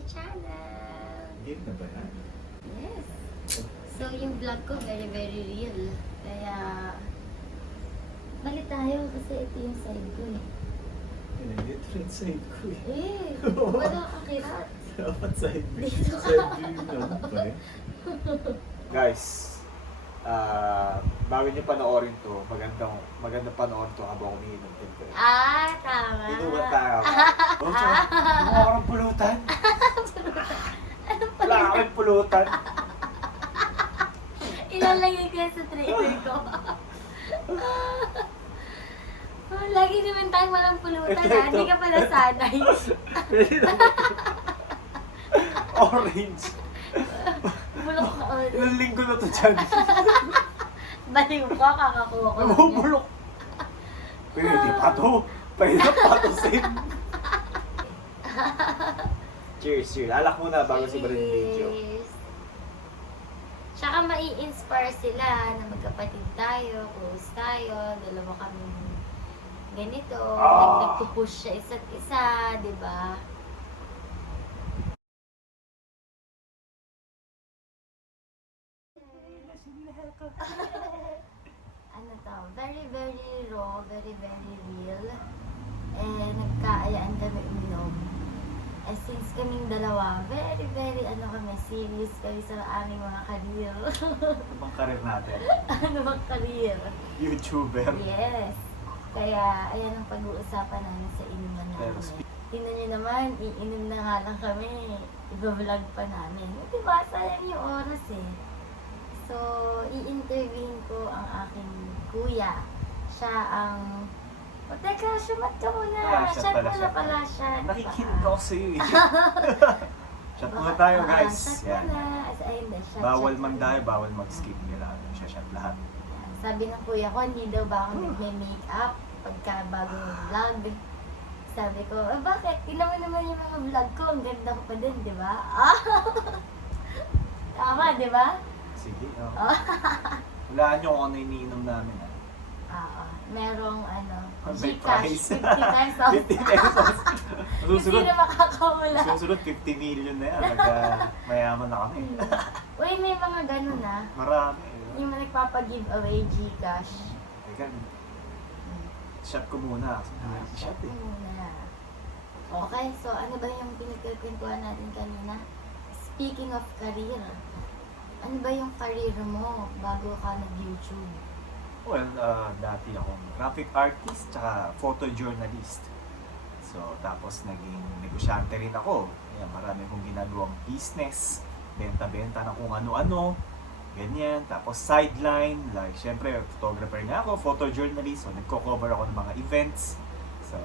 my channel! Game na ba yan? Yes! So, yung vlog ko very real. Kaya, balik tayo kasi ito yung side ko eh. Pinagit rin side ko eh. Wala kang kirat. Dapat side B. Dito ka. Side B yung ano pa eh. Guys, bago nyo panoorin to, maganda panoorin to habang umiinom din ko. Tama. Inuwan tayo. Mukha ka ng pulutan. Wala ka ng pulutan. Ilalagay ko yan sa trailer ko. Lagi naman tayong walang pulutan Ito. Hindi ka pala sanay. Orange. Bulok ka ulit. Ilang linggo na to dyan. Baliw ka, kakakuha ko lang yan. Namumulok. Pwede pa to. Pwede pa to, Sim. Cheers. Alak muna bago simulan yung video. Cheers. Tsaka mai-inspire sila na magkapatid tayo, close tayo, dalawa kami ganito, nagpupush sa isa't isa, di ba? Ano to, very raw, very real. Nagkaayaan kami uminom. Since kaming dalawa, very kami, serious kami sa aming mga career. Ano bang karir natin? Ano bang career? YouTuber. Yes. Kaya, ayan ang pag-uusapan namin sa inuman Pero namin. Tingnan nyo naman, iinom na nga lang kami. Iba-vlog pa namin. Diba, sayang yung oras eh. So, i-interviewin ko ang aking kuya. Siya ang... O, teka, sumat ka muna. Shot pala siya. Nakikinig ako sa'yo eh. Shot muna tayo guys. Shot Yan. muna. Ayun na, shot. Bawal shot man muna. tayo, bawal mag-skip nila. Shot lahat. Sabi ng kuya ko, hindi daw ba ako nagme-makeup pagka bagong vlog. Sabi ko, bakit? Tingnan mo naman yung mga vlog ko. Ang ganda ko pa din, di ba? Tama, di ba? Sige, Hulaan nyo kung ano iniinom namin. Merong May Gcash, price. 50 pesos. 50 pesos. Hindi na makakawala. Susunod 50 million na yan. Mayaman na kami. Uy, may mga ganun Marami. Yung mga nagpapag-giveaway Gcash. Teka, shot ko muna. Shot eh. Muna. Okay, so ano ba yung pinagkikwentuhan natin kanina? Speaking of career, ano ba yung career mo bago ka nag-YouTube? Well, dati akong graphic artist tsaka photojournalist. So, tapos naging negosyante rin ako. Ayan, marami kong ginagawang business, benta-benta ng kung ano-ano, ganyan. Tapos sideline, like syempre photographer nga ako, photojournalist, so nagko-cover ako ng mga events. So,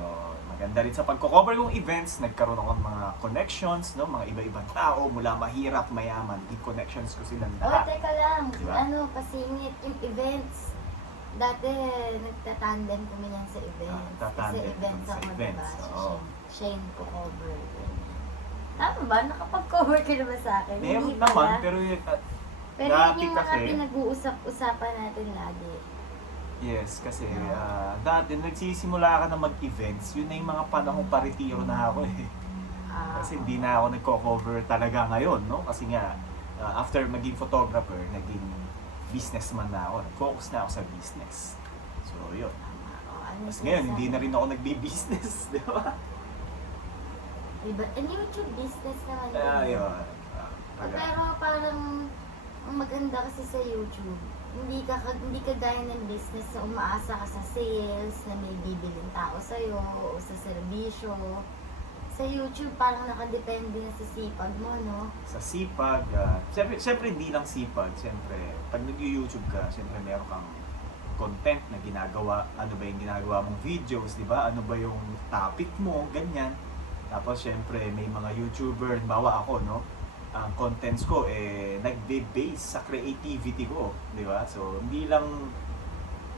maganda rin sa pagko-cover yung events, nagkaroon ako ng mga connections, no? Mga iba-ibang tao, mula mahirap, mayaman, yung connections ko silang lahat. Teka lang, Diba? pasingit yung events. Dati, nagtatandem kami lang sa events. Tatandem Kasi events kami sa ako, events, diba? oo. Shane ko cover. Tama ba? Nakapag-cover ka na ba sa akin? Meron Hindi naman, pala. pero Pero dati yun yung mga kasi- pinag-uusap-usapan natin lagi. yes, kasi dati nagsisimula ka na mag-events, yun na yung mga panahong paretiro na ako eh. Kasi hindi na ako nagko-cover talaga ngayon, no? Kasi nga, after maging photographer, naging businessman na ako. Nag-focus na ako sa business. So, yun. Mas ngayon, hindi na rin ako nagbi-business, di ba? Diba? And YouTube business naman Yun. Pero parang ang maganda kasi sa YouTube, hindi ka gaya ng business na umaasa ka sa sales, na may bibiling tao sa'yo, o sa serbisyo. Sa YouTube, parang nakadepende na sa sipag mo, no? Sa sipag, siyempre hindi lang sipag. Siyempre, pag nag-YouTube ka, siyempre meron kang content na ginagawa. Ano ba yung ginagawa mong videos, di ba? Ano ba yung topic mo, ganyan. Tapos siyempre, may mga YouTuber, bawa ako, no? Ang contents ko, nagbe-base sa creativity ko, di ba? So, hindi lang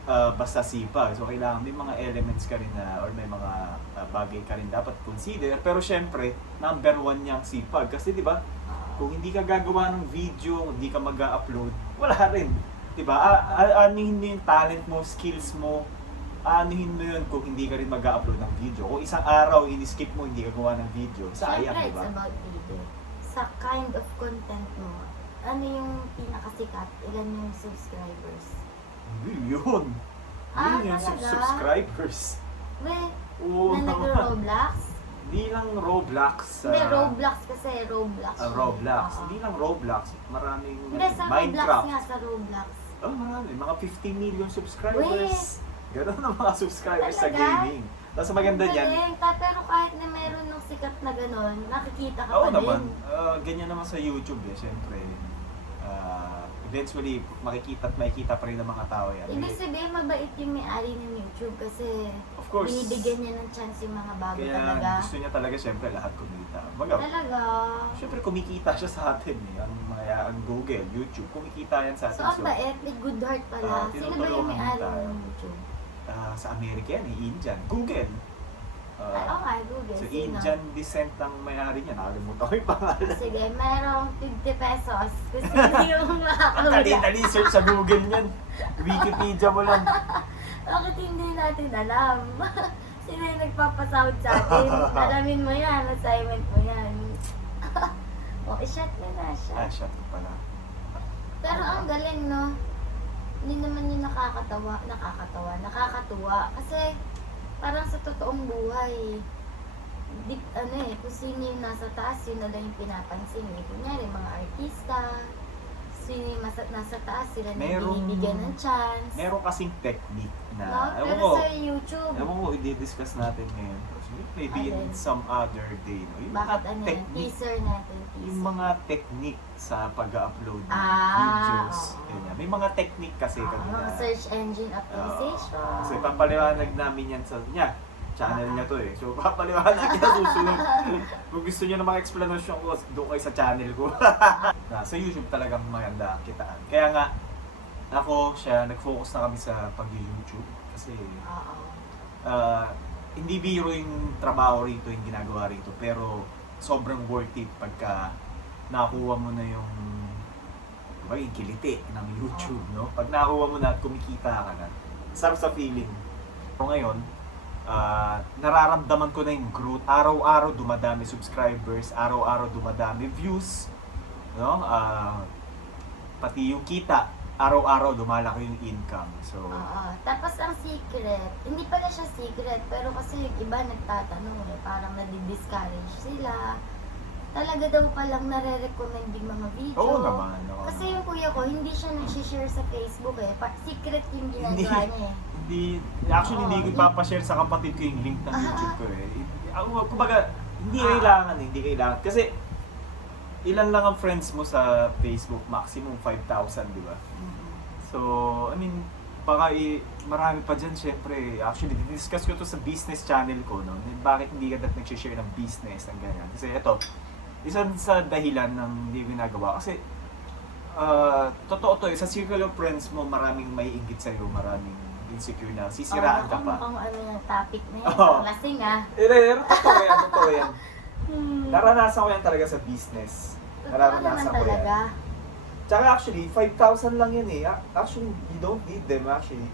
basta sipag. So, kailangan may mga elements ka rin na, or may mga bagay ka rin dapat consider. Pero syempre, number one niyang sipag. Kasi di ba, kung hindi ka gagawa ng video, hindi ka mag-upload, wala rin. Di ba? Ano yung talent mo, skills mo, aanuhin mo yun kung hindi ka rin mag-upload ng video. Kung isang araw, in-skip mo, hindi ka gawa ng video, sayang, Siyempre, di ba? it's about video. Sa kind of content mo, ano yung pinakasikat? Ilan yung subscribers? Yun! Ah, Yun yung talaga? subscribers. Weh, Oo na naman. nag-Roblox? Hindi lang Roblox. Hindi, Roblox kasi, Roblox. siya. Roblox. Oo. Hindi lang Roblox. Maraming Hindi, sa Roblox Minecraft. nga, sa Roblox. Oh, marami. Mga 15 million subscribers. Ganun ang mga subscribers sa Talaga? gaming. Tapos maganda Ang dyan. galing. Pero kahit na meron ng sikat na gano'n, nakikita ka Oo pa naman. din. Ganyan naman sa YouTube eh. Siyempre, eventually, makikita pa rin ng mga tao yan. Ibig sabihin, mabait yung may-ari ng YouTube kasi Of course. binibigyan niya ng chance yung mga bago Kaya talaga. gusto niya talaga siyempre lahat kumita. Talaga. Siyempre kumikita siya sa atin eh. Ang Google, YouTube, kumikita yan sa atin. So, ang bait, may good heart pala. Sino ba yung tinutulungan may-ari tayo. ng YouTube? Sa Amerika yan eh, Indian. Google. Ay, okay, Google. So, Sino? Indian descent ng may-ari niya. Nakalimutan ko yung pangalan. Sige, merong 50 pesos. Kung sino yung Ang makakawala. dali-dali search sa Google yan. Wikipedia mo lang. Bakit hindi natin alam? Sino yung nagpapasahod sa atin? Alamin mo yan, assignment mo yan. I-shut mo na siya. Shut up pala. Pero ang galing, no? Hindi naman yung nakakatuwa. Kasi parang sa totoong buhay, kung sino yung nasa taas, yun na lang yung pinapansin. Kunyari, mga artista, sino yung nasa taas, sila na yung binibigyan ng chance. Meron kasing technique na, No? Pero sa YouTube, ewan ko, i-discuss natin ngayon. So, maybe in Alin? some other day. No? Yung bakit mga ano yan? technique, Teaser natin, yung teaser. mga technique sa pag-upload ng Ah, videos. oo. Ganyan. May mga technique kasi kanina. Mga search engine optimization. So, ipapaliwanag namin yan sa channel niya to eh. So, papaliwanag niya susunod. Kung gusto niyo ng mga explanation ko, doon kayo sa channel ko. Sa YouTube talagang maganda ang kitaan. Kaya nga, nag-focus na kami sa pag-YouTube. Kasi, Oo. hindi biro yung trabaho rito, yung ginagawa rito. Pero, sobrang worth it pagka nakuha mo na yung kiliti ng YouTube, no? Pag nakuha mo na at kumikita ka na, sarap sa feeling. So ngayon, nararamdaman ko na yung growth. Araw-araw dumadami subscribers, araw-araw dumadami views, no? Pati yung kita, araw-araw lumalaki yung income. So, Oo. Tapos ang secret, hindi pala siya secret, pero kasi yung iba nagtatanong parang nadi-discourage sila. Talaga daw palang nare-recommend yung mga video. oo naman. Kasi yung kuya ko, hindi siya nag-share sa Facebook eh. Secret yung ginagawa niya eh. Hindi ko ipapashare sa kapatid ko yung link ng YouTube ko eh. Kumbaga, hindi kailangan. Kasi, ilan lang ang friends mo sa Facebook? Maximum 5,000, di ba? So, baka marami pa dyan, syempre. Actually, discuss ko to sa business channel ko, no? Bakit hindi ka nag-share ng business, ng ganyan. Kasi ito, isa sa dahilan ng hindi ko ginagawa. Kasi, totoo to, sa circle of friends mo, maraming may ingit sa'yo, maraming insecure na, sisiraan ka pa. Mukhang ano yung topic na yan. Oo. Lasing ah. Totoo yan. Naranasan ko yan talaga sa business. Nararanasan ko yan. talaga. Tsaka actually, 5,000 lang yun eh. Actually, you don't need them actually.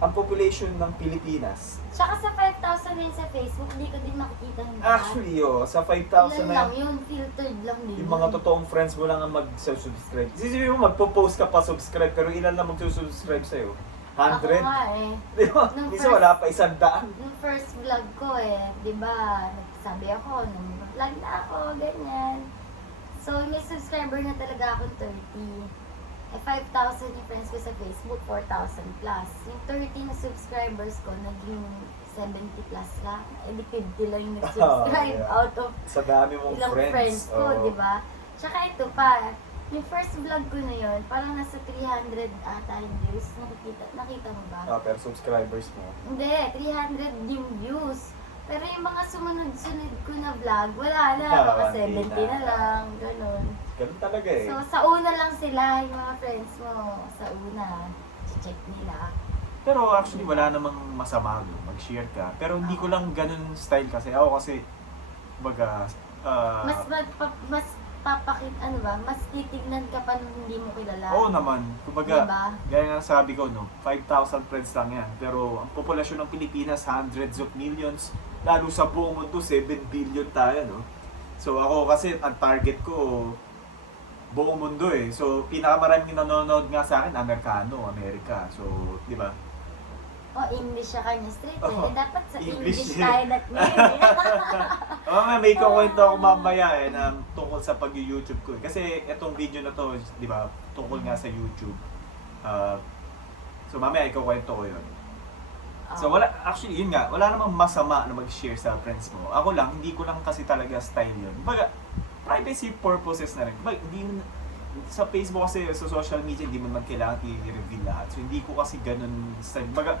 Ang population ng Pilipinas. Tsaka sa 5,000 din sa Facebook, hindi ko din makikita yung Actually, sa 5,000 ilan na lang yun, filtered lang din. yung mga totoong friends mo lang ang mag-subscribe. Isipin mo, magpo-post ka pa subscribe, pero ilan lang mag-subscribe sa'yo? 100? Ako nga eh. Di ba? Nung Minsan first- wala pa 100. Yung first vlog ko eh, di ba, nagsabi ako, nung vlog na ako, ganyan. So, may subscriber na talaga akong 30. Eh, 5,000 yung friends ko sa Facebook, 4,000 plus. Yung 30 na subscribers ko, naging 70 plus lang. Eh, di 50 lang yung nag-subscribe yeah. out of Sa dami mong ilang friends. friends ko, Oo. di ba? Tsaka ito pa, yung first vlog ko na yun, parang nasa 300 ata yung views. Nakita mo ba? Pero subscribers mo. Hindi, 300 yung views. Pero yung mga sumunod-sunod ko na vlog, wala na. Baka 70 na lang, ganun. Ganun talaga eh. So, sa una lang sila, yung mga friends mo. Sa una, check nila. Pero actually wala namang masama no, mag-share ka. Pero hindi ko lang ganun style kasi. Ako kasi, baga, Mas mas titignan ka pa nung hindi mo kilala. Oo naman. Kumbaga, Diba? gaya nga sabi ko, no, 5,000 friends lang yan. Pero ang populasyon ng Pilipinas, hundreds of millions. Lalo sa buong mundo, 7 billion tayo, no? So ako kasi, ang target ko, buong mundo eh. So, pinakamaraming nanonood nga sa akin, Amerika. So, di ba? English siya kanya straight Oo. dapat sa English English tayo May kukwento ako mamaya na tungkol sa pag-YouTube ko. Kasi itong video na to, di ba, tungkol nga sa YouTube. So mamaya ikukwento ko yun. So actually yun nga, wala namang masama na mag-share sa friends mo. Ako lang, hindi ko lang kasi talaga style yun. Baga, privacy purposes na rin. Baga, sa Facebook kasi, sa social media, hindi mo naman kailangan i-reveal lahat. So hindi ko kasi ganun style. Baga,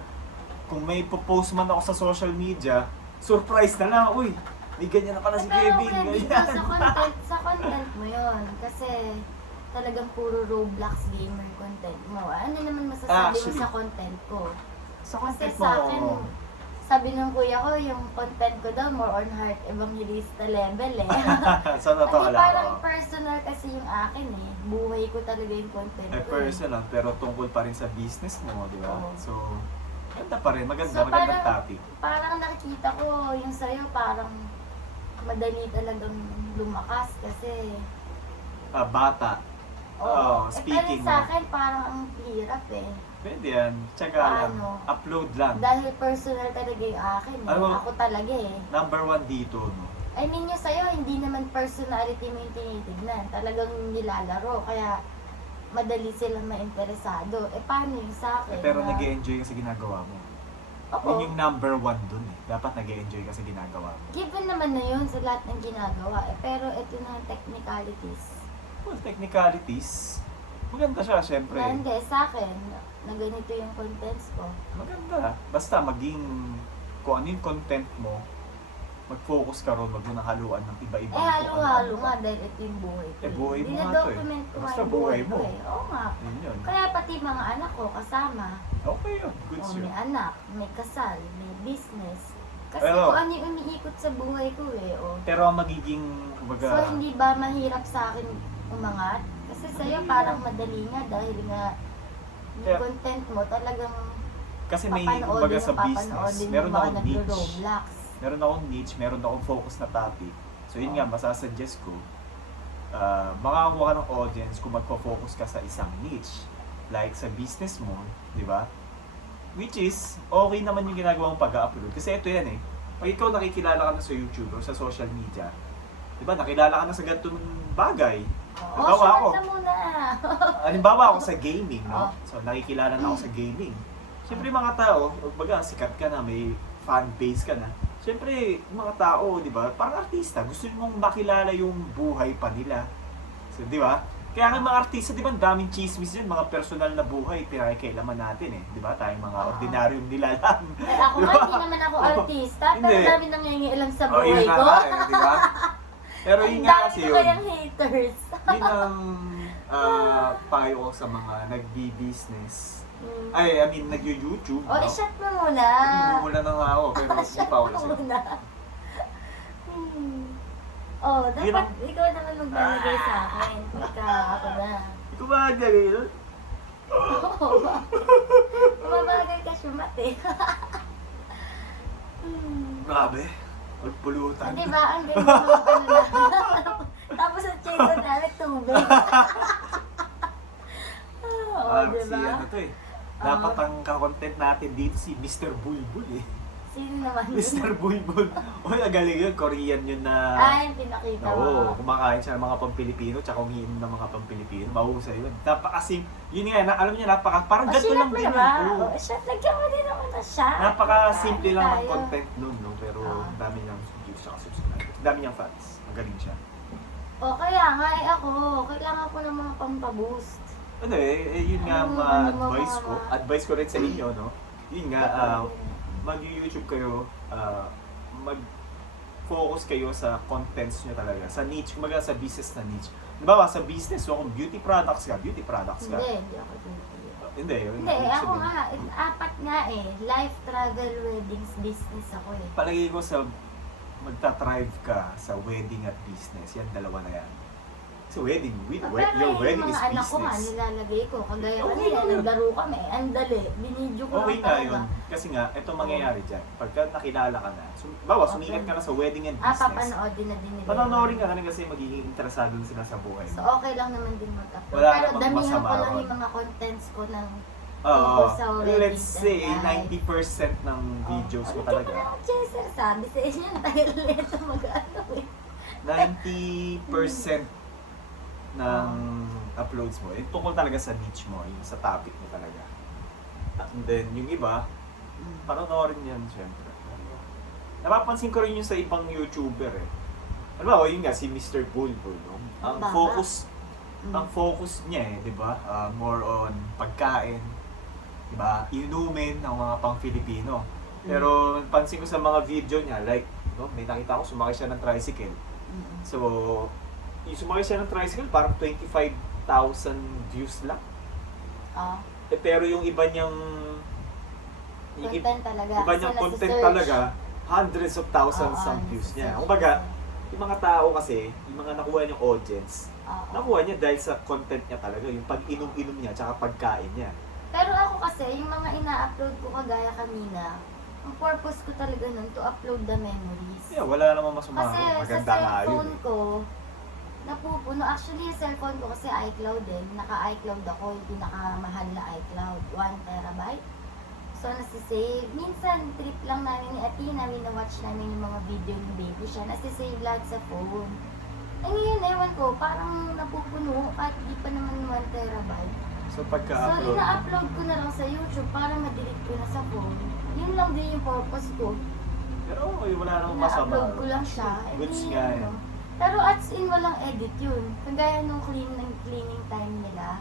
kung may post man ako sa social media, surprise na lang, uy, may ganyan na pala si Kevin. Pero dito sa content mo yun. Kasi talagang puro Roblox gamer content mo. Ano naman masasabi mo sa content ko? Sa Kasi content sa akin, mo, sabi ng kuya ko, yung content ko daw, more on heart evangelista level eh. sa totoo Kasi lang. parang personal kasi yung akin eh. Buhay ko talaga yung content ko. Personal, pero tungkol pa rin sa business mo, di ba? Oo. So, ganda pa rin. Maganda, So, magandang topic. Parang nakikita ko yung sa'yo, parang madali talagang lumakas kasi Bata. Speaking pero sa mo. akin, parang ang hirap eh. Pwede yan. Tsaka lang. Paano? Upload lang. Dahil personal talaga yung akin eh. Ano? Ako talaga eh. Number 1 dito, no? I mean yung sa'yo, hindi naman personality mo yung tinitignan. Talagang nilalaro. Kaya madali silang mainteresado. Paano yung sa akin? Pero na- nag-enjoy ka sa ginagawa mo. Oo. Yun yung number 1 dun eh. Dapat nag-enjoy ka sa ginagawa mo. Given naman na yun sa lahat ng ginagawa. Pero ito na ang technicalities. Well, technicalities, maganda siya, syempre. Na hindi, sa akin, na ganito yung contents ko. Maganda. Basta maging, kung ano yung content mo, mag-focus ka ron, wag mo nang haluan ng iba-ibang Halo-halo nga dahil ito yung buhay ko. buhay mo nga to eh. Dinadocument ko nga Basta yung buhay buhay ko mo. eh. Oo nga. Yun yun. Kaya pati mga anak ko kasama. Okay yun. Good O, yun. may anak, may kasal, may business. Kasi Pero- kung ano yung umiikot sa buhay ko eh. O. Pero ang magiging, kumbaga, So hindi ba mahirap sa akin umangat? Kasi sa'yo parang madali nga dahil nga yung Kaya- content mo talagang kasi may, kumbaga sa business, papanoodin meron yung mga akong niche. nagro-Roblox. Meron akong niche, meron akong focus na topic. So yun nga, masasuggest ko, makakakuha ka ng audience kung magpo-focus ka sa isang niche. Like sa business mo, di ba? Which is, okay naman yung ginagawa mong pag-upload. Kasi ito yan eh. Pag ikaw nakikilala ka na sa YouTube o sa social media, di ba, nakilala ka na sa ganitong bagay. Oo, Halimbawa siya ako. na muna. Halimbawa ako sa gaming, no? Oh. So nakikilala na ako sa gaming. Siyempre mga tao, baga sikat ka na, may fan base ka na. Siyempre, mga tao, di ba, parang artista, gusto mong makilala yung buhay pa nila. So, di ba? Kaya nga mga artista, di ba, ang daming chismis yan, mga personal na buhay, pinakikailaman natin eh. Di ba? Tayong mga ordinaryong nilalang. Ako Di nga, ba? hindi naman ako artista, pero Hindi. dami nangyayailam sa Oh, buhay yun na ko. nga eh, di ba? Pero yun Ang nga dami kasi ko yun. kayang haters. Yun ang payo ko sa mga nagbi-business. Hmm. I mean, nag-YouTube. O, i-shot mo muna. Mula na nga ako, pero hindi Shot pa ako mo kasi. muna. Oh, Yun dapat ang- ikaw naman maglalagay sa akin. Ika, ako na. Ikaw ba gagawin? Oo. Mabagay ka sumat eh. Grabe. Magpulutan. Di ba, ang ganda ng ano na. Tapos ang chaser namin, tubig. Oo, di Si ba? ano to eh. Dapat ang ka-content natin dito si Mr. Bulbul eh. Sino naman yun? Mr. Bulbul. Uy, nagaling yun. Korean yun na... Ay, yung pinakita Oo, mo. kumakain siya ng mga Pampilipino tsaka umiinom ng mga Pampilipino. Mahusay yun. Napakasim. Yun nga, alam niya, parang O, ganito siya lang din yun. Oo. O, siya, lagyan mo din ako na siya. Napaka-simple lang ng Tayo. content nun, no? Pero ang dami niyang views tsaka subscribers. Ang dami niyang fans. Ang galing siya. O, kaya nga eh ako, kailangan ko ng mga pampaboost. Ano yun nga Ano, ma-advise ano, ko. mga- Advice ko rin sa inyo, no? Yun nga, mag-YouTube kayo, mag-focus kayo sa contents nyo talaga. Sa niche, kumaga sa business na niche. Diba sa business, so kung beauty products ka. Hindi ako dito. Hindi, yun. Hindi, ibig ako sabihin. nga, apat nga eh. Life, travel, weddings, business ako eh. Palagay ko sa magta-thrive ka sa wedding at business, yan dalawa na yan. So wedding, Pero your wedding yung is mga anak ko nga, business. nilalagay ko. Kagaya Okay kanina, lang yun. naglaro kami. Ang dali. Binidyo ko Okay lang nga talaga. yun. Kasi nga, ito mangyayari dyan. Pagka nakilala ka na, sumikat ka na sa wedding and business. Papanoodin na din nila. Panonoorin ka na kasi magiging interesado din sila sa buhay So, mo. okay lang naman din mag-upload. Wala Pero namang damihan masama ko lang ron. yung mga contents ko ng Oo. sa weddings Let's say, and live. 90% ng videos ko talaga. Chaser, sabi sa inyo, dahil ito mag-ano eh. 90% ng uploads mo, tungkol talaga sa niche mo, yung sa topic mo talaga. And then, yung iba, panonoorin yan, syempre. Napapansin ko rin yung sa ibang YouTuber eh. Ano ba, yun nga, si Mr. Bulbul, no? Ang Baba. focus niya eh, di ba? More on pagkain, di ba? Inumin ng mga pang-Filipino. Pero pansin ko sa mga video niya, like, no, may nakita ko, sumakay siya ng tricycle. So, yung sumakay siya ng tricycle, parang 25,000 views lang. Ah, Pero yung iba niyang content talaga. iba niyang Kasi content nasa-search. talaga, hundreds of thousands Oo, ang views niya. nasa-search Kumbaga, kasi. yung mga tao kasi, yung mga nakuha niyang audience, Oo. nakuha niya dahil sa content niya talaga, yung pag-inom-inom niya, tsaka pagkain niya. Pero ako kasi, yung mga ina-upload ko kagaya kanina, ang purpose ko talaga nun to upload the memories. Yeah, wala namang masama. Kasi sa Maganda nga yun. cellphone ko, napupuno. Actually, yung cellphone ko kasi iCloud din. Naka-iCloud ako, yung pinakamahal na iCloud, 1 terabyte. So, nasisave. Minsan, trip lang namin ni Athena, watch namin yung mga video ng baby siya. Nasisave lahat sa phone. Eh ngayon, ewan ko, parang napupuno kahit di pa naman 1 terabyte. So, So, pagka-upload, ina-upload ko na lang sa YouTube para ma-delete ko na sa phone. Yun lang din yung purpose ko. pero okay, wala namang masama. Ina-upload ko lang siya. Goods Hindi, nga ano. yan. Pero as in, walang edit yun. Kagaya nung cleaning time nila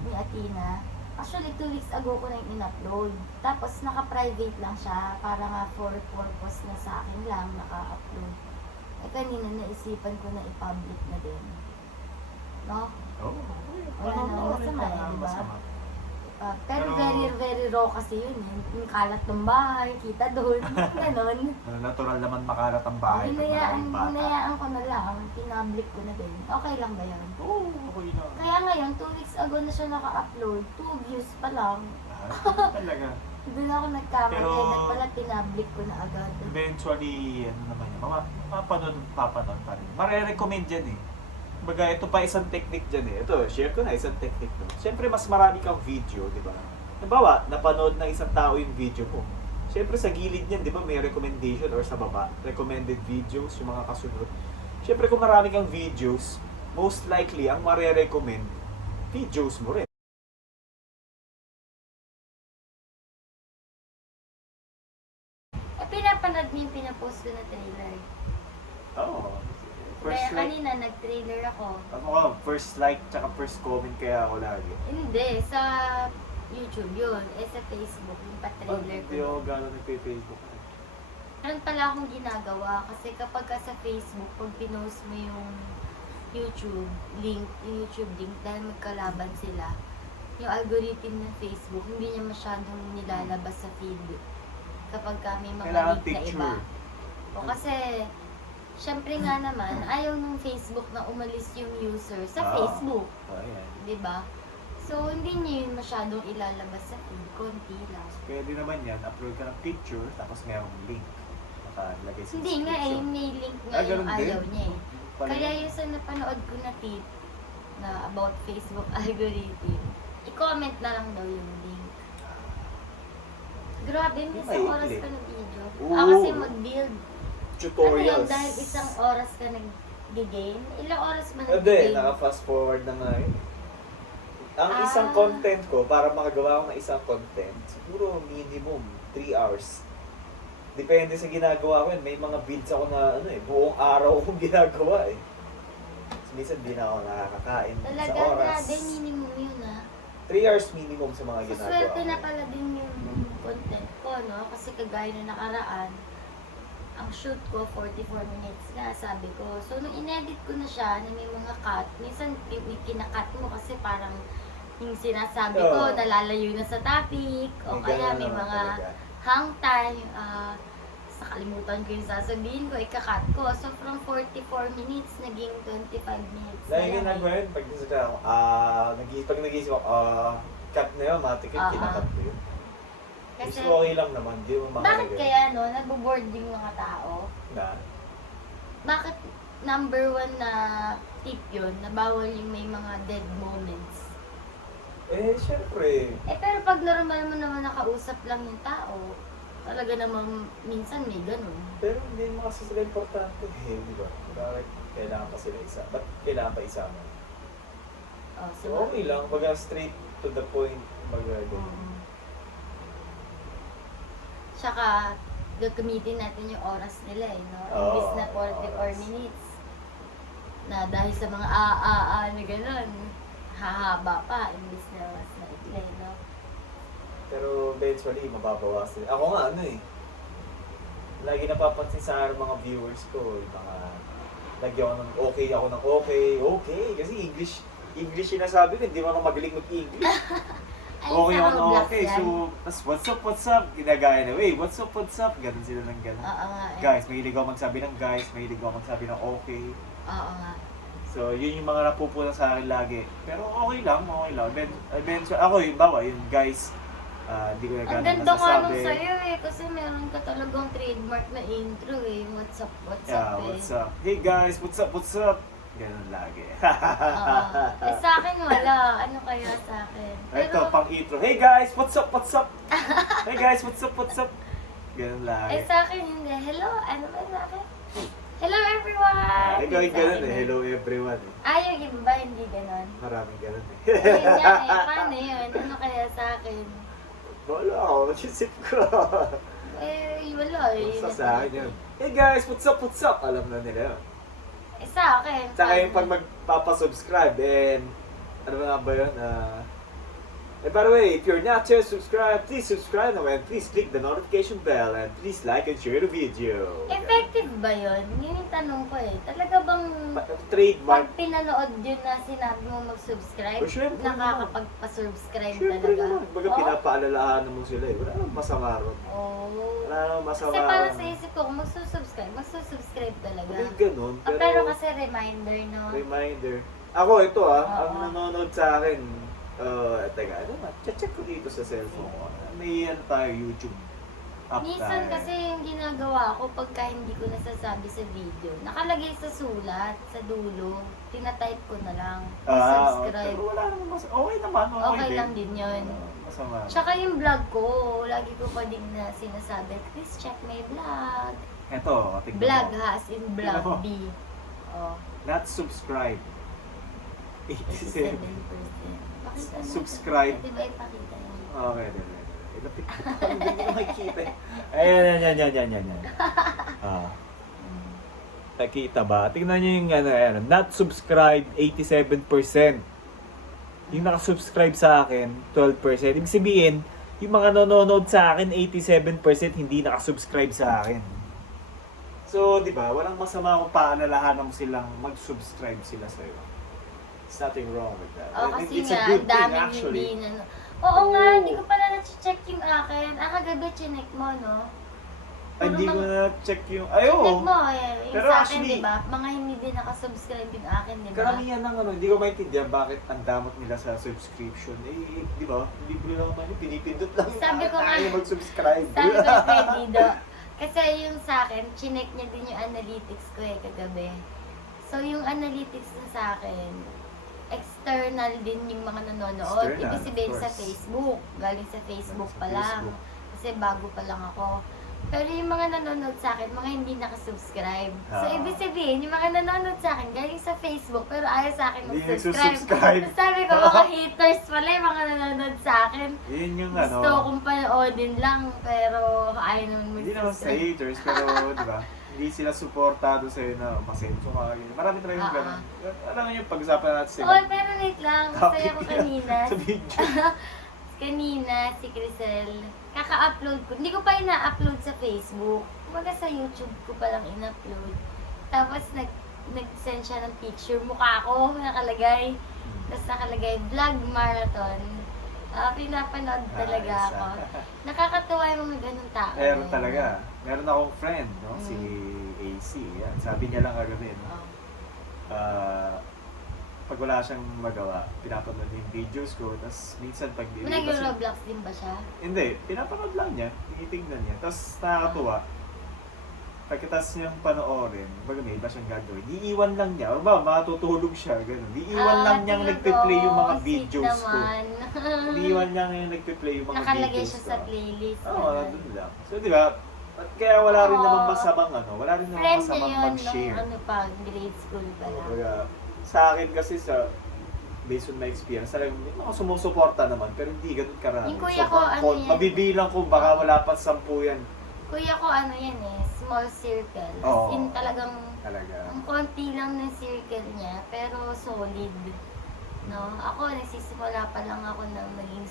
ni Athena. Actually, 2 weeks ago ko na yung in-upload. Tapos, naka-private lang siya. Para nga for purpose na sa akin lang naka-upload. Eh, kanina naisipan ko na i-public na din. No? Oo. Wala namang masama, Wala eh, namang diba? masama. Pero Pero- very, very raw kasi yun. Yung kalat ng bahay, kita doon. Ganon. Natural naman makalat ang bahay. pag maraming bata. Hinayaan ko na lang. Pinablik ko na din. Okay lang ba yan? Oo, okay lang. Kaya ngayon, 2 weeks ago na siya naka-upload. 2 views pa lang. Talaga. Doon ako nagkamali. Pero- Dapat pala pinablik ko na agad. Eventually, ano naman yun, papanood pa rin. Mare-recommend yan eh. Baga, ito pa isang technique dyan eh. Ito, share ko na isang technique to. Siyempre, mas marami kang video, di ba? Halimbawa, napanood ng isang tao yung video mo. Siyempre, sa gilid niyan, di ba, may recommendation or sa baba, recommended videos, yung mga kasunod. Siyempre, kung marami kang videos, most likely, ang mare-recommend, videos mo rin. Pinapanood mo yung pinapost ko na trailer. Oo. Kaya First like, kanina, nag-trailer ako. ano ka, first like, tsaka first comment kaya ako lagi. Hindi, sa YouTube yun. Eh, sa Facebook, yung pa-trailer Hindi ko. ako gano'n nagpe-Facebook. Meron pala akong ginagawa kasi kapag ka sa Facebook, pag pinost mo yung YouTube link, yung YouTube link, dahil magkalaban sila, yung algorithm ng Facebook, hindi niya masyadong nilalabas sa feed kapag ka may mga Kailangan link na iba. picture. O kasi, syempre nga naman, ayaw ng Facebook na umalis yung user sa Ah. Facebook. Ayan. Di ba? So, hindi niyo yun masyadong ilalabas sa feed, konti lang. Pwede naman yan, upload ka ng picture, tapos merong link. Nakalagay sa Hindi nga eh, description. may link nga Ah, yung ganun din? ayaw niya eh. Pala- Kaya yung sa napanood ko na tip na about Facebook algorithm, i-comment na lang daw yung link. Grabe, may isang Maikli. oras ka nag-video. Oo. Ako kasi mag-build. Ano Tutorials. yun, dahil isang oras ka nag-game? Ilang oras ba Hindi, nag-game? naka-fast forward na nga yun. Ang Ah. isang content ko, para makagawa ko ng isang content, siguro minimum 3 hours. Depende sa ginagawa ko yun. May mga builds ako na buong araw akong ginagawa eh. So, minsan di na ako nakakakain Talaga, sa oras. grabe, minimum yun ah. 3 hours minimum sa mga So, ginagawa swerte ko. na pala din yung content ko, no? Kasi kagaya na nakaraan, ang shoot ko, 44 minutes nga, sabi ko. So, nung inedit ko na siya, na may mga cut, minsan kinakat mo kasi parang yung sinasabi ko, Oo. nalalayo na sa topic, o May kaya ganun may naman mga talaga. hang time, Nakalimutan ko yung sasabihin ko, ikakat ko. So, from 44 minutes, naging 25 minutes na Dahil lang. ginagawa yun, pag gising ako, pag nagising ako, cut na yun, matik yun, kinakat ko yun. Kasi, Kasi okay lang naman, di mo bakit mahalaga. kaya, no, nagbo-board yung mga tao? Na, Bakit number 1 na tip yun, na bawal yung may mga dead moments? syempre, Pero pag normal mo naman nakausap lang yung tao, talaga naman minsan may ganun. pero hindi mo kasi sila importante, di ba? Bakit kailangan pa sila isa? Ba't kailangan pa isama? Oh, So, okay lang, baga straight to the point, baga ganun. Tsaka, gagamitin natin yung oras nila no? Imbis na 44 minutes. Na dahil sa mga na gano'n, hahaba pa, imbis na mas maikli, no? Pero eventually, mababawasan. Ako nga, lagi napapansin sa mga viewers ko, yung mga, lagyan ako ng okay. Kasi English sinasabi ko, hindi mo na magaling mag-English. Okay sa ako na Roblox okay. yan. So, tas what's up? Ginagaya na, hey, what's up? Ganun sila ng ganun. Oo nga, eh. Guys, mahilig ako magsabi ng guys, mahilig ako magsabi ng okay. Oo nga. So, yun yung mga napupuna sa akin lagi. Pero okay lang. Eventually, ako yung bawa, yung guys, hindi ko na Ang gano'n ganda nga nung nasasabi. sa'yo eh, kasi meron ka talagang trademark na intro eh. What's up Yeah, eh. what's up? Hey guys, what's up? Ganun lagi. Oo. Eh sa akin wala. Ano kaya sa akin? Ito, pang intro. Hey guys, what's up? Hey guys, what's up? Ganun lagi. sa akin hindi. Hello? Ano ba sa akin? Hello everyone! Ikaw yung Sa ganun akin eh. Hello everyone eh. Yung iba ba hindi ganun? Maraming ganun eh. Ayun nga eh. Paano yun? Ano kaya sa akin? Wala ako. Nagsisip ko. Wala eh. Basta sa akin yun. Hey guys, what's up? Alam na nila yun. Sa akin. Tsaka yung pag magpapasubscribe, and ano ba yun? By the way, if you're not yet subscribed, please subscribe now and please click the notification bell and please like and share the video. Effective ba yun? Yun yung tanong ko eh. Talaga bang Trademark. pag pinanood yun na sinabi mo mag-subscribe, Oh, syempre nakakapagpa-subscribe Siyempre talaga? naman. Baga Oo? pinapaalalahanan mo sila eh. Wala namang masama ron. Oo. Wala namang masama Kasi parang ron. sa isip ko, kung magsusubscribe talaga. May ganun. Pero kasi reminder, no? Reminder. Ako, ito Oo. ang nanonood sa akin. Teka, ano ba? Check ko dito sa cellphone ko. May ano tayo, YouTube. Up Minsan tayo. kasi yung ginagawa ko pagka hindi ko nasasabi sa video, nakalagay sa sulat, sa dulo, tinatype ko na lang, subscribe. Pero wala naman okay naman. Okay lang din yun. Masama. Tsaka yung vlog ko, lagi ko pa din na sinasabi, please check my vlog. Ito, tignan Vlog mo. ha, as in vlog, Tignan mo. B. Oh, Not subscribe. 87%. 87. Pakita natin. Subscribe. Di ba ipakita yun? Okay, diba. Ilapit ko. Hindi ko makikita eh. Ayan. Nakita ba? Tingnan nyo yung not subscribed, 87%. Yung nakasubscribe sa akin, 12%. Ibig sabihin, yung mga nanonood sa akin, 87% hindi nakasubscribe sa akin. So, di ba, walang masama kung paalalahanan mo silang mag-subscribe sila sa'yo. There's nothing wrong with that. Oh, kasi It's a nga, good ang thing daming actually. hindi na. Oo nga, hindi ko pala na-check yung akin. Kagabi, chinek mo, no? Ay, hindi ko Puro na-check yung... Ay, Check oo. mo, eh. Yung Pero sa akin, actually- di ba? Mga hindi din nakasubscribe yung akin, di ba? Karamihan ng hindi ko maintindihan bakit ang damot nila sa subscription. Eh, di ba? Libre lang naman yun, pinipindot lang. Sabi ko nga- Tayo mag-subscribe. Sabi ko kay Dido, kasi yung sa akin, chinek niya din yung analytics ko eh, kagabi. So, yung analytics na sa akin, external din yung mga nanonood. External, Ibig sabihin of sa course. Facebook. Galing sa Facebook Sa pa lang. Facebook. Kasi bago pa lang ako. Pero yung mga nanonood sa akin, mga hindi nakasubscribe. So, Ah. ibig sabihin, yung mga nanonood sa akin, galing sa Facebook, pero ayaw sa akin Hindi mag-subscribe. nagsusubscribe. So, sabi ko, mga haters pala yung mga nanonood sa akin. Yun yung Gusto kong panoodin lang, pero ayaw naman Hindi naman sa mag-subscribe. haters, pero di ba? Hindi sila suportado sa'yo na masenso ka. Ganyan. Marami talaga yung ganun. Alam mo yung pag-usapan natin sila. Oo, pero wait lang. Masaya ko kanina. Sa video. Kanina, si Crisel, kaka-upload ko. Hindi ko pa ina-upload sa Facebook. Kumbaga sa YouTube ko pa lang in-upload. Tapos nag-send siya ng picture. Mukha ko, nakalagay. Tapos nakalagay, vlog marathon. Pinapanood talaga ako. Nakakatuwa yung mga ganun tao. Meron talaga. meron akong friend, no? Si AC. Yan. Sabi niya lang kagabi, no? Oh. Pag wala siyang magawa, pinapanood niya yung videos ko, tapos minsan pag Nag-Roblox din ba siya? Hindi, pinapanood lang niya, tinitingnan niya, tapos nakakatuwa. Pagkatapos niyang panoorin, baga may iba siyang gagawin, diiwan lang niya, o ba, matutulog siya, gano'n. Diiwan lang niyang nagpe-play yung mga videos ko. Diiwan lang yung nagpe-play yung mga Nakalagay videos siya ko. sa playlist. Oo, nandun lang. So, di ba, at kaya wala rin naman masamang wala rin naman Friend niya masamang yun mag-share. nung ano pa, grade school pa lang. Kaya, sa akin kasi based on my experience, talagang may mga sumusuporta naman, pero hindi ganun karami. Yung kuya ko, ano yan? Mabibilang ko, baka wala pa 10 yan. Kuya ko ano yan small circle. As Oo. in talagang, Talaga. ang konti lang ng circle niya, pero solid. No? Ako, nagsisimula pa lang ako ng naging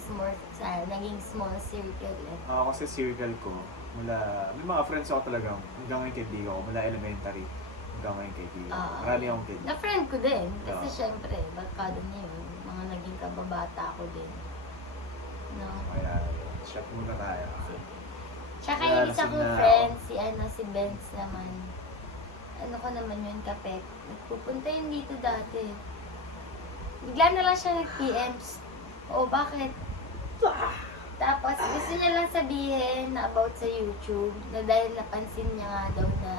small circle. Ako kasi circle ko, may mga friends ako talagang, hanggang ngayon kaibigan ko, mula elementary, hanggang ngayon kaibigan. Marami akong kaibigan. Na-friend ko din. Kasi Oo. syempre, barkada niya yun. Mga naging kababata ko din. No? Kaya, shop muna tayo. Tsaka Kaya yung isa lasing kong na friend, si Benz naman. Ano ko naman yun, Kapek. Nagpupunta yun dito dati. Bigla na lang siya nag-PM. O, bakit? Tapos, gusto niya lang sabihin na about sa YouTube. Na dahil napansin niya nga daw na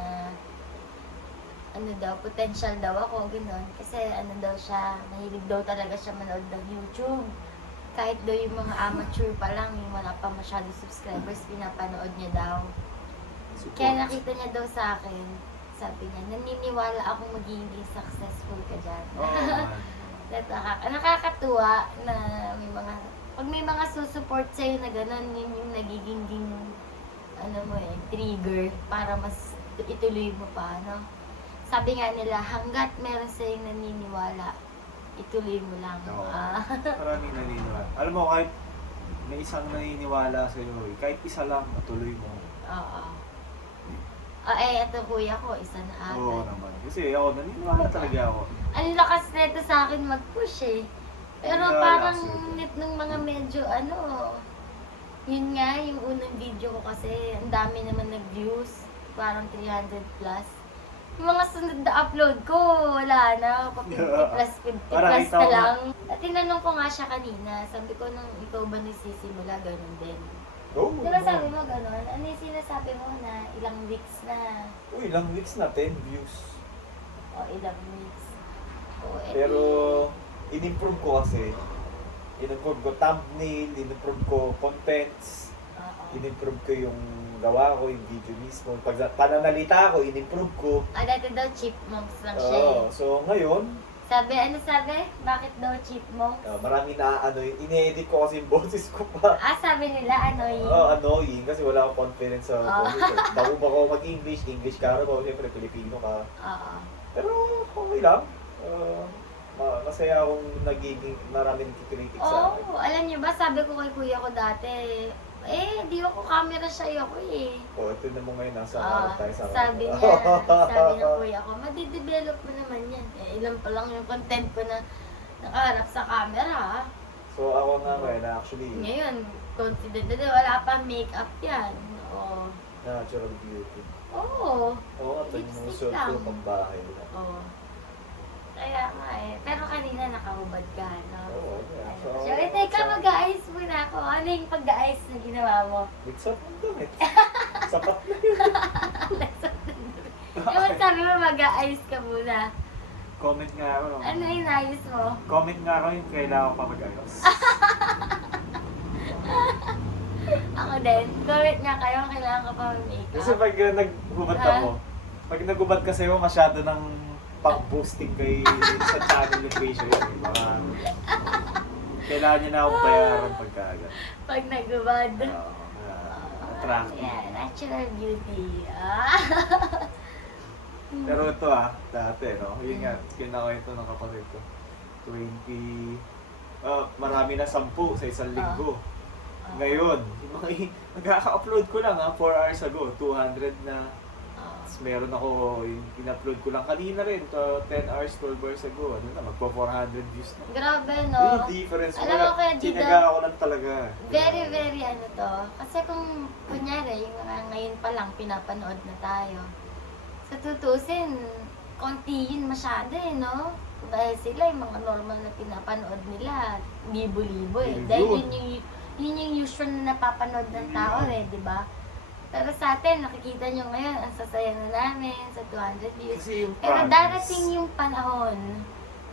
potential daw ako, gano'n. Kasi daw siya, mahilig daw talaga siya manood ng YouTube. Kahit daw yung mga amateur pa lang, yung wala pa masyado subscribers, pinapanood niya daw. Support. Kaya nakita niya daw sa akin, sabi niya, naniniwala akong magiging successful ka dyan. Oo naman. Nakakatuwa na pag may mga susupport sa'yo na gano'n, yun yung nagiging trigger para mas ituloy mo pa, no? Sabi nga nila, hanggat meron sa'yong naniniwala, ituloy mo lang. Oo. Maraming naniniwala. Alam mo, kahit may isang naniniwala sa'yo, kahit isa lang, matuloy mo. Oo. Ito kuya ko, isa na agad. Oo naman. Kasi ako, naniniwala talaga ako. Ang lakas nito sa akin mag-push eh. Pero Yeah, parang absolutely. net nung mga medyo yun nga, yung unang video ko kasi, ang dami naman nag-views. Parang 300 plus. Yung mga sunod na upload ko, wala na. 50 plus, 50 Parang plus ikaw na nga. lang. At tinanong ko nga siya kanina, sabi ko nung ikaw ba nagsisimula, ganun din. Oo. Di ba sabi mo ganun? Ano yung sinasabi mo na ilang weeks na? Uy, ilang weeks na, 10 views. O ilang weeks. O, Pero, in-improve ko kasi. In-improve ko thumbnail, in-improve ko contents, in-improve ko yung gawa ko, yung video mismo. Pag pananalita ko, in-improve ko. dati daw chipmunks lang siya eh. Oo. So, ngayon, Ano sabi? Bakit daw chipmunks? marami na, ini-edit ko kasi yung boses ko pa. Sabi nila, annoying. Annoying kasi wala akong confidence sa boses ko. Bago ba ako mag-English, English ka rin ako, siyempre Pilipino ka. Oo. Pero, okay lang. Masaya akong maraming nagkikritik sa akin. Alam niyo ba, sabi ko kay kuya ko dati, di ako camera shy ako eh. Ito na mo ngayon, nasa harap tayo sa Sabi ng kuya ko, madidevelop mo naman yan. Ilan pa lang yung content ko na nakaharap sa camera ha. So ako nga ngayon, actually, Ngayon, confident na wala pa makeup yan. Oo. natural beauty. Oo. Oo, ito yung Lipstick suot lang. ko pang bahay. Oo. Kaya nga eh. Pero kanina nakahubad ka, no? Oo, yeah. So, teka, mag-aayos muna ako. Ano yung pag-aayos na ginawa mo? Mix-up ang damit. Sapat na yun. Yung sabi mo, mag-aayos ka muna. Comment nga ako. Ano yung ayos mo? Comment nga ako yung kailangan ko pa mag-ayos. Ako din. Comment nga kayo, kailangan ka pa mag-makeup. Kasi pag naghubad ako, pag naghubad kasi ako masyado ng pang-boosting kay sa channel yung page yun. Kailangan niya na akong bayaran pagkaagad. Pag nagubad. Attractive. Yeah, natural beauty. Pero ito dati, no? Yun nga, kinakwento ng kapatid ko. 20, marami na 10 sa isang linggo. Ngayon, nagkaka-upload ko lang 4 hours ago, 200 na Meron ako, yung in-upload ko lang kanina rin, 10 hours, 12 hours ago. Ano na, magpa 400 views na. Grabe, Yun no? yung difference. Alam mo kaya, Dida, tinaga ako lang talaga. very, very ano to. Kasi kung, kunyari, yung mga ngayon pa lang, pinapanood na tayo. Sa tutusin, konti yun masyado eh, no? Dahil sila, yung mga normal na pinapanood nila, libo-libo eh. Yun. Dahil yun yung usual na napapanood ng tao eh, di ba? Pero sa atin, nakikita nyo ngayon, ang sasaya na namin sa 200 views. Kasi yung Pero progress. darating yung panahon,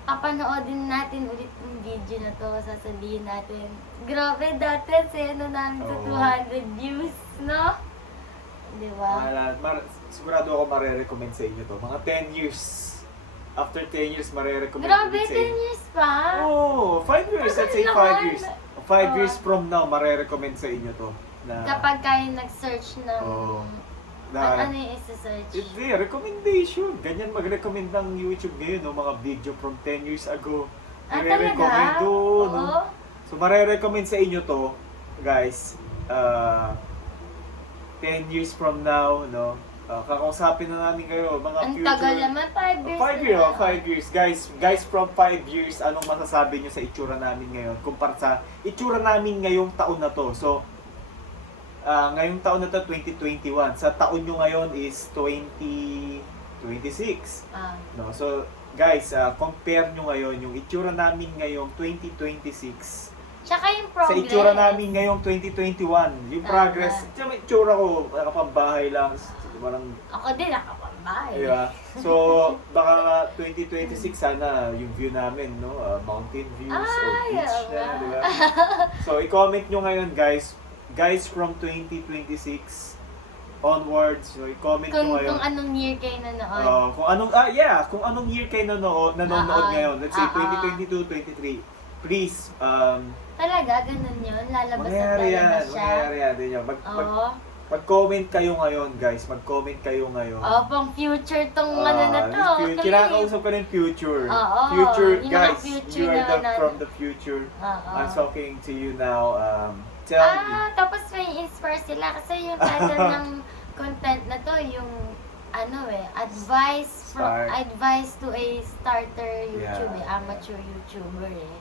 papanoodin natin ulit yung video na to, sasabihin natin, grabe, dati ang saya na namin sa Oo. 200 views, no? Di ba? Sigurado ako marerecommend sa inyo to. Mga 10 years. After 10 years, marerecommend Grabe, ulit sa 10 inyo. years pa? Oh, 5 years. Let's say 5 naman. years. 5 Oo. years from now, marerecommend sa inyo to. Na, Kapag kayo nag-search ng... Oo. ano yung isa-search? Hindi, recommendation. Ganyan mag-recommend ng YouTube ngayon, no? Mga video from 10 years ago. Talaga? Oo, no? Oo. So, marerecommend sa inyo to, guys. 10 years from now, no? Kakausapin na namin kayo, mga Ang future. tagal naman, 5 years. 5 years, na. 5 years. Guys, from 5 years, anong masasabi nyo sa itsura namin ngayon kumpara sa itsura namin ngayong taon na to? So, ngayong taon na to, 2021. Sa taon nyo ngayon is 2026. No? So, guys, compare nyo ngayon yung itsura namin ngayong 2026 Tsaka yung sa progress. itsura namin ngayong 2021. Yung Tama. progress. Tsaka yung itsura ko, nakapambahay lang. Walang Ako din, nakapambahay. Diba? So, baka 2026 sana yung view namin, no? Mountain views or Ay, beach oo na, nga. diba? So, i-comment nyo ngayon, guys. Guys from 2026 onwards, so i-comment nyo ngayon. Kung anong year kayo nanood. Kung anong year kayo nanonood ngayon. Let's say 2022, 23. Please, Talaga, ganun yun? Lalabas at mangyari lalabas siya? Mangyari yan din yan. Oo. Mag-comment kayo ngayon, guys. Mag-comment kayo ngayon. Oo, pang future tong ano na to. Clip. Kinakausap ko ng future. Oo, Future, yung mga guys. future You are na from the future. Oo. I'm talking to you now. Tell me. Tapos may inspire sila kasi yung title ng content na to, yung advice to a starter YouTube, amateur YouTuber eh.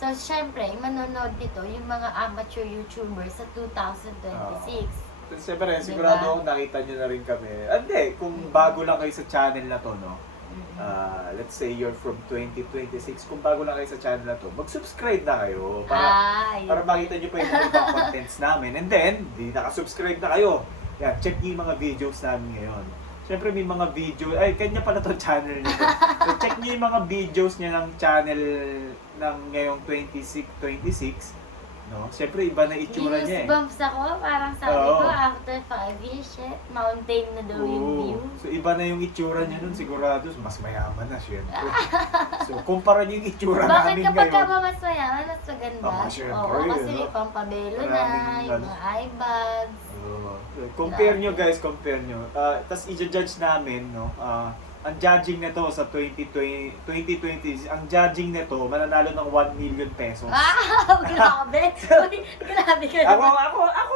So, syempre, manonood dito yung mga amateur YouTubers sa 2026. Siyempre, Diba? sigurado ako nakita nyo na rin kami. Hindi, kung bago lang kayo sa channel na to, no? Let's say you're from 2026, kung bago lang kayo sa channel na to, mag-subscribe na kayo para makita nyo pa yung mga ibang contents namin. And then, di nakasubscribe na kayo. Yan, check nyo yung mga videos namin ngayon. Siyempre may mga video, kanya pala to channel nito. So check nyo yung mga videos niya ng channel ng ngayong 26. No? Siyempre iba na itsura niya eh. Goosebumps ako, parang sabi ko, after 5 years, shit, mountain na daw yung view. So iba na yung itsura niya nun, sigurado. Mas mayaman na siyempre. So kumpara niyo yung itsura Bakit namin kapag ngayon. ka ba mas mayaman, mas maganda? Siyempre, Oo, kasi no? may pampabelo na, Maraming yung mga eye bags. So, compare nyo guys, compare nyo. Tapos i-judge namin, no? Ang judging nito sa 2020, ang judging nito mananalo ng 1 million pesos. Wow, grabe. Uy, grabe ka Ako naman.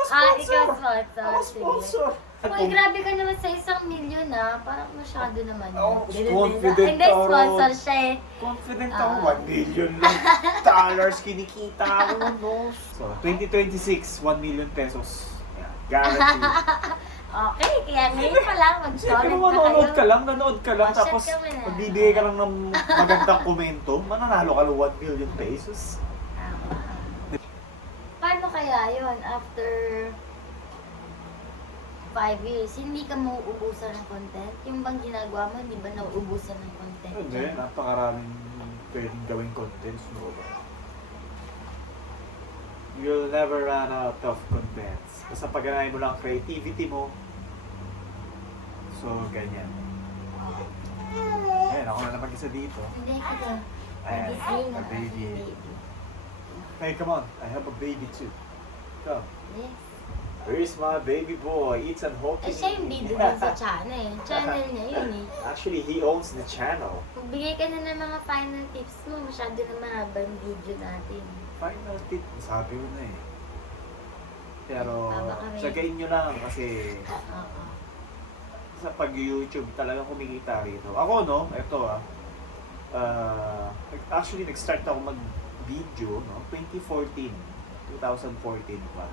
sponsor. Ikaw sponsor. Ako Sige. sponsor. Uy, grabe ka naman sa 1 million parang masyado naman. Oh, yun. confident Hindi, ako. sponsor siya eh. Confident ako, 1 million lang dollars kinikita ako, no? So, 2026, 1 million pesos. Yeah, guarantee. Okay, kaya ngayon pa lang, Siyempre, mag-comment na manonood kayo. ka lang, Oh, shit tapos ka muna. magbibigay ka lang ng magandang komento, mananalo ka ng 1 million pesos. Tama. Paano kaya yun after 5 years, hindi ka mauubusan ng content? Yung bang ginagawa mo, hindi ba nauubusan ng content? Hindi, napakaraming pwedeng gawing contents mo. You'll never run out of contents. Basta pagganahin mo lang ang creativity mo. So, ganyan. Ayan, ako na naman isa dito. Hindi ka. Ayan, Nagising a na. baby. Hey, come on. I have a baby too. Come. Yes. Where's my baby boy? It's an Eh, siya yung bida dun sa channel. Channel niya yun eh. Actually, he owns the channel. Magbigay ka na ng mga final tips mo. Masyado na mahaba yung video natin. Final tip, sabi ko na eh. Pero, Tama kami. sagayin nyo lang kasi Oo. sa pag-YouTube talagang kumikita rito. Ako, no, ito actually nag-start ako mag-video, no, 2014 pa.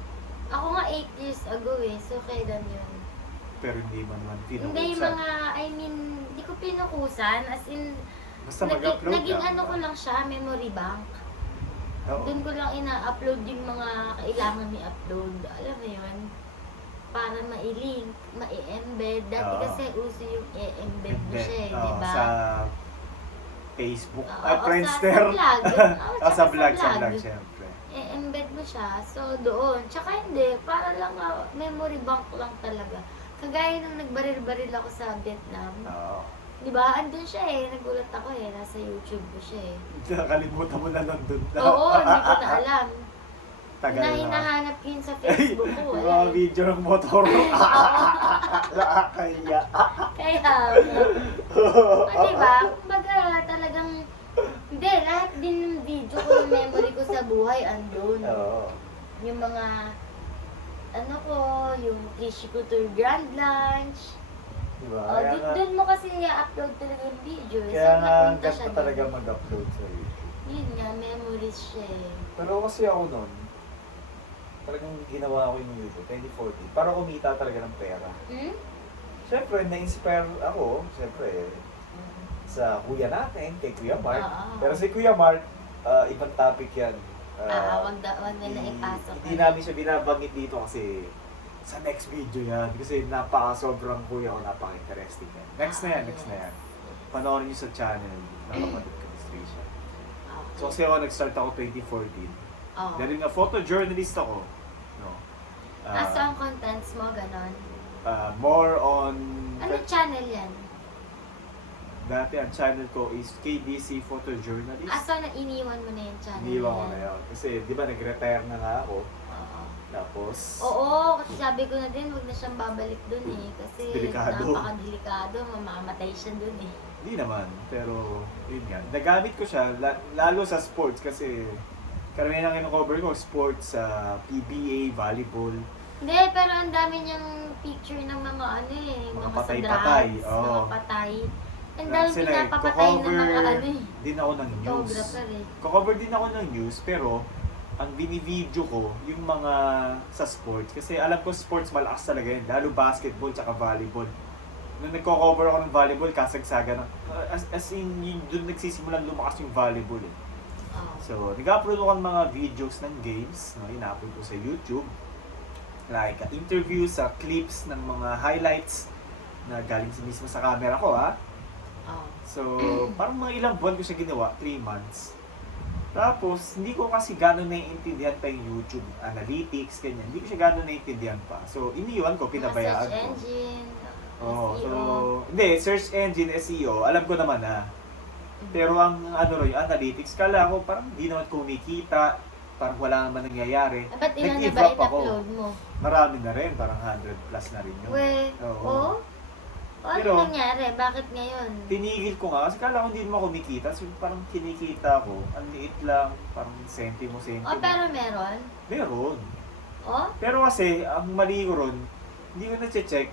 Ako nga 8 years ago eh, so kailan yun? Pero hindi mo naman Hindi, pinukusan. hindi ko pinukusan, as in, Basta mag-upload naging ka. ano ko lang siya, memory bank. Oo. Doon ko lang ina-upload yung mga kailangan i-upload. Alam mo yun? Para ma-link, ma-embed. Dati Oo. kasi uso yung i-embed mo siya eh, Oo, di ba? Sa Facebook. Oo, Ay, o Friendster. Sa vlog. Oo, Ah, sa tsaka vlog, syempre. I-embed mo siya. So, doon. Tsaka hindi, para lang memory bank lang talaga. Kagaya nung nagbaril-baril ako sa Vietnam. Oo. Di ba? Andun siya eh. Nagulat ako eh. Nasa YouTube ko siya eh. Nakalimutan mo na nandun na. Oo, hindi ko na alam. Tagal Na na. hinahanap ko yun sa Facebook ko. Yung Wala mga eh. video ng motor. Nakakaya. Kaya, di ba? Kumbaga talagang, hindi, lahat din ng video ko, ng memory ko sa buhay, andun. Oo. Yung mga, ano ko, yung Trishi Couture Grand Lunch. Diba? Oh, Kaya nga, dun mo kasi i-upload talaga yung video. Eh. kaya Saan nga napunta hanggat siya pa talaga dun? mag-upload sa YouTube. Yun nga, memories siya eh. Pero kasi ako nun, talagang ginawa ko yung YouTube, 2014, para kumita talaga ng pera. Hmm? Siyempre, na-inspire ako, siyempre, sa kuya natin, kay Kuya Mark. Oo. Pero si Kuya Mark, ibang topic yan. Wag nila ipasok. Hindi namin siya binabanggit dito kasi sa next video yan. Kasi sobrang kuya ko, napaka-interesting yan. Next na yan. Panoorin niyo sa channel, Nakapatid Administration. So kasi ako nag-start ako 2014. Oo. Dahil nga photojournalist ako. No? So ang contents mo, ganon. More on... Ano channel yan? Dati ang channel ko is KBC Photojournalist. So iniwan mo na yung channel Iniwan ko yan? na yun. Kasi di ba nag-retire na nga ako. Oo. Tapos... Oo, kasi sabi ko na din, huwag na siyang babalik dun eh. Kasi Delikado. napaka-delikado, mamamatay siya dun eh. Hindi naman, pero yun nga. Nagamit ko siya, lalo sa sports kasi karamihan ang kino-cover ko, sports, PBA, volleyball. Hindi, pero ang dami niyang picture ng mga ano eh, Mga mga patay-patay, sa drugs, oo. mga patay. Ang dami Kasi pinapapatay ng mga ano eh. din ako ng news. Photographer eh. Ko-cover din ako ng news, pero ang binivideo ko, yung mga sa sports. Kasi alam ko sports malakas talaga yun, lalo basketball tsaka volleyball. Nung nagko-cover ako ng volleyball, kasagsaga ng, as in, doon nagsisimulan lumakas yung volleyball eh. Oo. So, nag-upload ako ng mga videos ng games, no, ina-upload ko sa YouTube. Like, interviews, clips ng mga highlights na galing mismo sa camera ko, ha. Oo. So, parang mga ilang buwan ko siya ginawa, 3 months. Tapos, hindi ko kasi gano'n naiintindihan pa yung YouTube analytics, ganyan. Hindi ko siya gano'n naiintindihan pa. So, iniwan ko, pinabayaan Mga search ko. engine, Oo, so, SEO. hindi, search engine, SEO, alam ko naman na. Pero ang ano ro, yung analytics, kala ko parang hindi naman kumikita, parang wala naman nangyayari. Ba't ilan na Nag-give ba up ako. in-upload mo? Marami na rin, parang 100 plus na rin yun. We, Oo. oh? Ano Pero- nangyari? Bakit ngayon? Tinigil ko nga, kasi kala ko hindi naman kumikita, so parang kinikita ko, ang liit lang, parang sentimo. Pero meron? Meron. Oh? Pero kasi, ang mali ko ron, hindi ko na-check,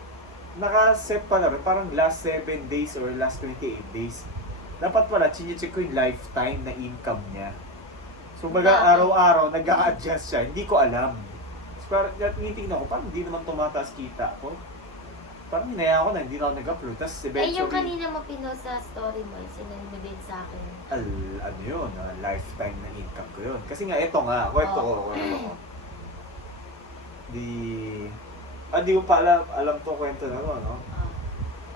naka-set pa na rin, parang last 7 days or last 28 days. Dapat pala, chinecheck ko yung lifetime na income niya. So, baga Bakit? araw-araw, nag-a-adjust siya, hindi ko alam. So, parang tinitingnan ko, parang hindi naman tumataas kita ko. Parang hinaya ko na, hindi na ako nag-upload. Tapos Eh, eventually, yung kanina mo pinost sa story mo, sinend mo din sa akin. ano yun, lifetime na income ko yun. Kasi nga, eto nga, kwento ko. Di ko pa alam to kwento na to, no?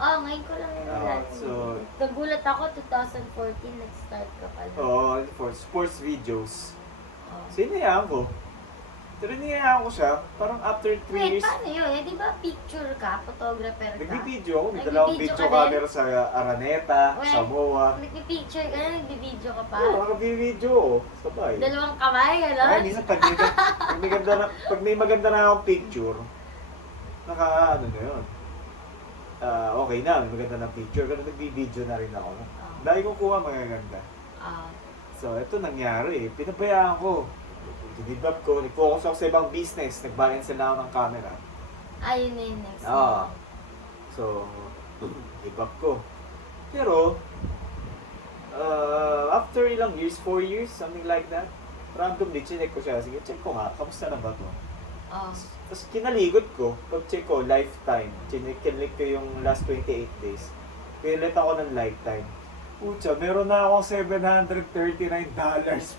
Ngayon ko lang nalaman. so- Nagulat ako, 2014, nag-start ka pala. Oo, for sports videos. Oh. So, hinayaan ko. Pero hinayaan ko siya, parang after 3 Wait, years, paano yun? Di ba picture ka? Photographer ka? nag-video ako. May dalawang Nag-video video ka din? camera sa Araneta, Wait. Samoa. Nag-picture ka na, nag-video ka pa? Oo, naka-video ako. Sabay. Dalawang kamay, Ay, gano'n? minsan pag may maganda na akong picture, ano na yun. Okay na, may maganda na picture. Pero nag-video na rin ako. Dahil ko kuha magaganda. So, ito nangyari eh. Pinabayaan ko. Dinibab ko, nag-focus ako sa ibang business. Nag-balance na ako ng camera. Ayun na yung next. Oo. So, give up ko. Pero, after ilang years, 4 years, something like that, randomly, chinek ko siya. Sige, check ko nga, kamusta na ba to? Oh. Tapos kinaligot ko, pag-check ko, lifetime. Kinlik ko yung last 28 days. Pilit ako ng lifetime. Pucha, meron na akong $739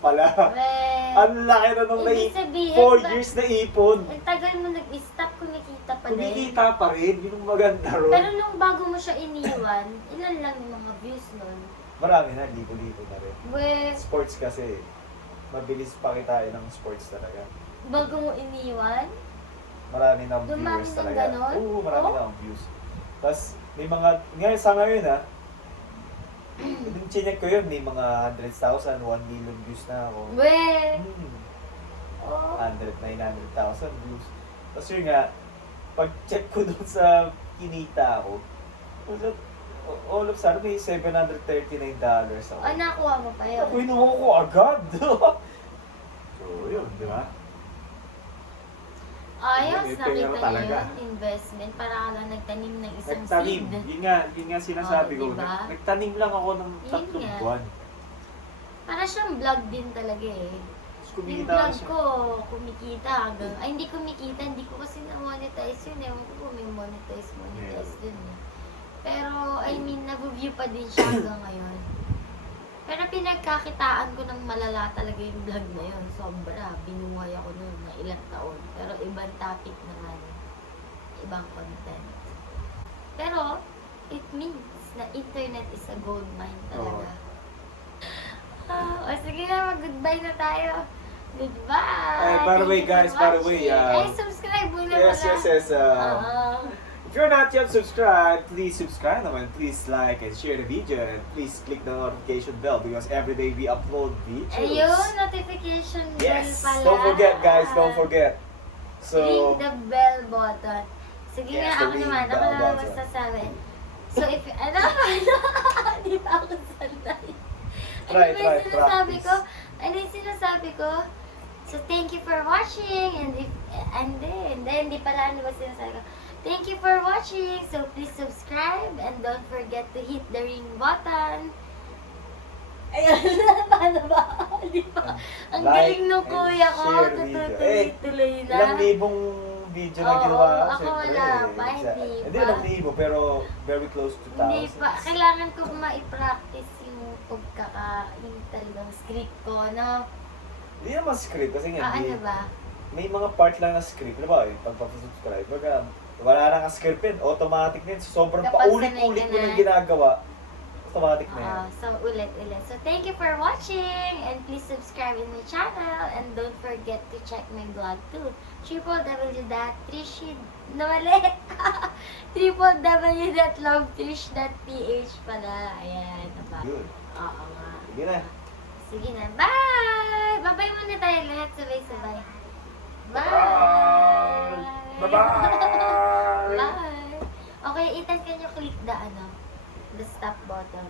pala. Well, Ang laki na nung ibig sabihin, 4 years na ipon. ang tagal mo nag-stop, kumikita pa din. Kumikita pa rin, yun ang maganda ron. Pero nung bago mo siya iniwan, ilan lang yung mga views nun? Marami na, libo-libo na rin. Well, Sports kasi, mabilis pakitain ng sports talaga. bago mo iniwan? Marami na Dumami viewers ng talaga. ganon? Oo, marami Oh? na ang views. Tapos, may mga, ngayon sa ngayon yung chinek ko yun, may mga 100,000, 1 million views na ako. Well, Hmm, oh. 900,000 views. Tapos yun nga, pag-check ko dun sa kinita ako, all of a sudden may $739 ako. Oh, nakuha mo pa yun. Ako inuha ko agad. So, yun, di ba? Ayos, May pera nakita niyo talaga. yun, investment. Para ka lang nagtanim ng isang Nagtanim. seed. Yun nga sinasabi Oh, ko. diba? Nagtanim lang ako ng Yun 3 nga. buwan. Para siyang vlog din talaga eh. Tapos Yung kumikita vlog siya. ko, kumikita hanggang, ay hindi kumikita, hindi ko kasi na-monetize yun. Ewan ko kung may monetize dun eh. Pero, I mean, nag-view pa din siya hanggang ngayon. Pero pinagkakitaan ko ng malala talaga yung vlog na yun. Sobra, binuhay ako noon na ilang taon. Pero ibang topic naman. Ibang content. Pero, it means na internet is a gold mine talaga. O sige na, mag-goodbye na tayo. Goodbye! Ay, by the way, Thank you for guys, by the way, watching. Ay, subscribe mo na Yes, pala. yes, yes. Oo. If you're not yet subscribed, please subscribe naman. Please like and share the video. And please click the notification bell because every day we upload videos. Ayun, notification bell Yes! pala. Don't forget, guys. Don't forget. So, Ring the bell button. Sige Yes, nga, the ako ring naman. Ako bell naman button. magsasabi. So, if, ano? Hindi pa ako sanay. Ano Try, ba yung sinasabi practice. ko? Ano yung sinasabi ko? So, thank you for watching. And then, hindi pala ano ba sinasabi ko? Thank you for watching. So, please subscribe. And don't forget to hit the ring button. Ayun, paano ba? Hindi pa. Ang Like galing nung and kuya ko. share the video. Tutuloy-tuloy na. ilang libong video na Oo, ginawa. ako Siyempre, wala pa, exact- hindi Hindi pa. ilang libo, pero very close to Hindi thousands. pa. Kailangan ko ma-practice yung yung talagang script ko, no? Hindi naman script kasi nga, Ano ba? may mga part lang na script. Ano ba, pag subscribe baga, wala na nga script yun, automatic na yun. Sobrang Kapag paulit-ulit sanay mo ka nang na. ginagawa, automatic na yan. So, ulit-ulit. So, thank you for watching and please subscribe in my channel and don't forget to check my blog too. www.lovetrish.ph pala. Ayan, diba? Good. Oo nga. Sige na. Sige na. Bye! Babay muna tayo lahat sabay-sabay. Bye! Bye-bye! Bye! Okay, Ethan, can you click the the stop button?